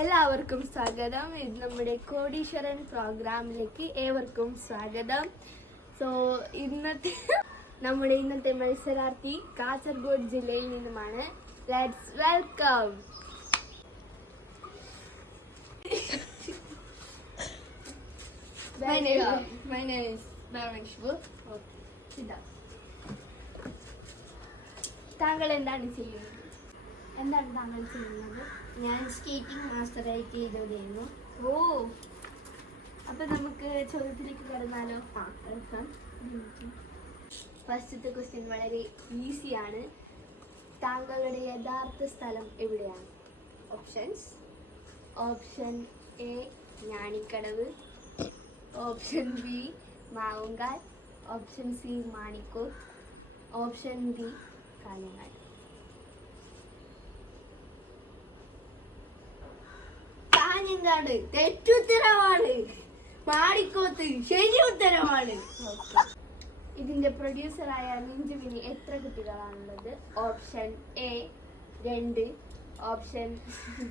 എല്ലാവർക്കും സ്വാഗതം. ഇത് നമ്മുടെ കോടീശ്വരൻ പ്രോഗ്രാമിലേക്ക് ഏവർക്കും സ്വാഗതം. സോ നമ്മുടെ ഇന്നത്തെ മത്സരാർത്ഥി കാസർഗോഡ് ജില്ലയിൽ നിന്നുമാണ്. Let's welcome. My name is Bharanshbu. താങ്കൾ എന്താണ് ചെയ്യുന്നത്? ഞാൻ സ്കേറ്റിംഗ് മാസ്റ്ററായിട്ട് ജോലി ചെയ്യുന്നു. ഓ, അപ്പൊ നമുക്ക് ചോദ്യത്തിലേക്ക് കടന്നാലോ? ഫസ്റ്റത്തെ ക്വസ്റ്റ്യൻ വളരെ ഈസിയാണ്. താങ്കളുടെ യഥാർത്ഥ സ്ഥലം എവിടെയാണ്? Options: option A Njanikkadavu, option B Mavungal, option C Manikkoor, option D Kanhangad. Kanhangad തെറ്റുത്തരമാണ്. മാണിക്കോത്ത് ശരി ഉത്തരമാണ്. ഇതിന്റെ പ്രൊഡ്യൂസറായ നിഞ്ജുവിന് എത്ര കുട്ടികളാണുള്ളത്? Option A 2, option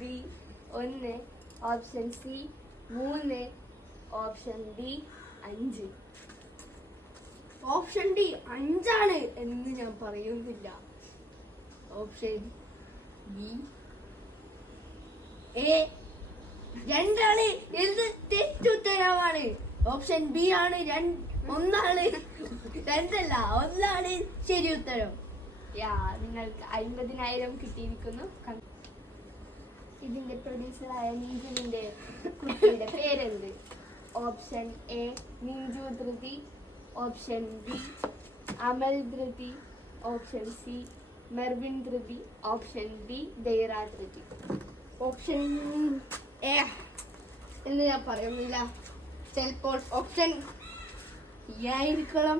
B 1, option C 3, option D 5. Option D 5 എന്ന് ഞാൻ പറയുന്നില്ല. ഓപ്ഷൻ ബി എ 2 എന്ന് തെറ്റുത്തരമാണ്. ഓപ്ഷൻ ബി ആണ് 1, 2 ശരി ഉത്തരം. നിങ്ങൾക്ക് 50,000 കിട്ടിയിരിക്കുന്നു. ഇതിന്റെ പ്രൊഡ്യൂസറായ നീജുവിന്റെ കുട്ടിയുടെ പേരെന്ത്? ഓപ്ഷൻ എ നീജു ധൃതി, ഓപ്ഷൻ ബി അമൽ ധൃതി, ഓപ്ഷൻ സി മെർവിൻ ധൃതി, ഓപ്ഷൻ ഡി ദൈറ ധൃതി. ഓപ്ഷൻ എ എന്ന് ഞാൻ പറയുന്നില്ല. ചിലപ്പോൾ ഓപ്ഷൻ ആയിരിക്കണം,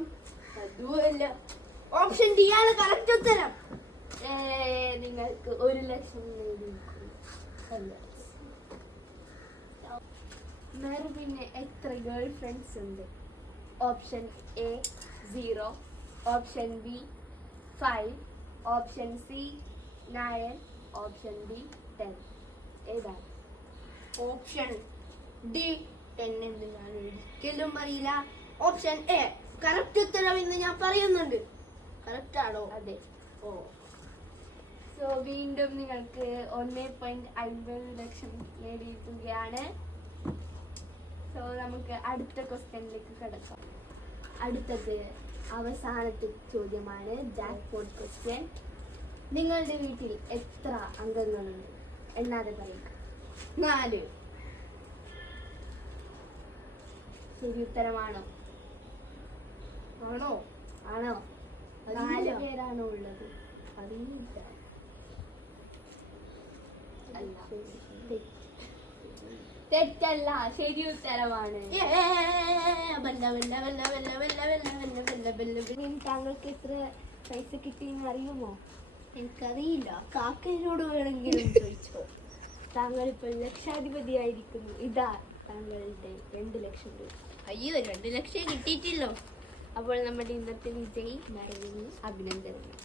അതുമല്ല. ഓപ്ഷൻ ഡി ആണ് കറക്റ്റ് ഉത്തരം. നിങ്ങൾക്ക് 1,00,000 നേടിയിരിക്കുന്നു. മെർവിന് എത്ര ഗേൾ ഫ്രണ്ട്സ് ഉണ്ട്? Option A 0, option B 5, option C 9, option D 10. ഏതാണ്? ഓപ്ഷൻ ഡി 10 എന്ന് ഞാൻ ഒരിക്കലും അറിയില്ല. ഓപ്ഷൻ എ കറക്റ്റ് ഉത്തരം എന്ന് ഞാൻ പറയുന്നുണ്ട്. കറക്റ്റ് ആണോ? അതെ. ഓ, സോ വീണ്ടും നിങ്ങൾക്ക് 1.50 നേടിയിരിക്കുകയാണ്. സോ നമുക്ക് അടുത്ത ക്വസ്റ്റ്യനിലേക്ക് കിടക്കാം. അടുത്തത് അവസാനത്തെ ചോദ്യമാണ്, ജാക്ക്പോട്ട് ക്വസ്റ്റ്യൻ. നിങ്ങളുടെ വീട്ടിൽ എത്ര അംഗങ്ങളുണ്ട്? എണ്ണാതെ പറയുക. 4. ശരി ഉത്തരമാണോ? ആണോ? 4 പേരാണോ ഉള്ളത്? അറിയില്ല. തെറ്റല്ല, ശരി ഉത്തരമാണ്. താങ്കൾക്ക് എത്ര പൈസ കിട്ടിയെന്ന് അറിയുമോ? എനിക്കറിയില്ല. കാക്കയോട് വേണമെങ്കിലും ചോദിച്ചോ. താങ്കൾ ഇപ്പോൾ ലക്ഷാധിപതിയായിരിക്കുന്നു. ഇതാ താങ്കളുടെ 2,00,000 രൂപ. അയ്യോ, 2,00,000 കിട്ടിയിട്ടില്ലോ. അപ്പോൾ നമ്മുടെ ഇന്നത്തെ വിജയി മെർവിന് അഭിനന്ദനങ്ങൾ.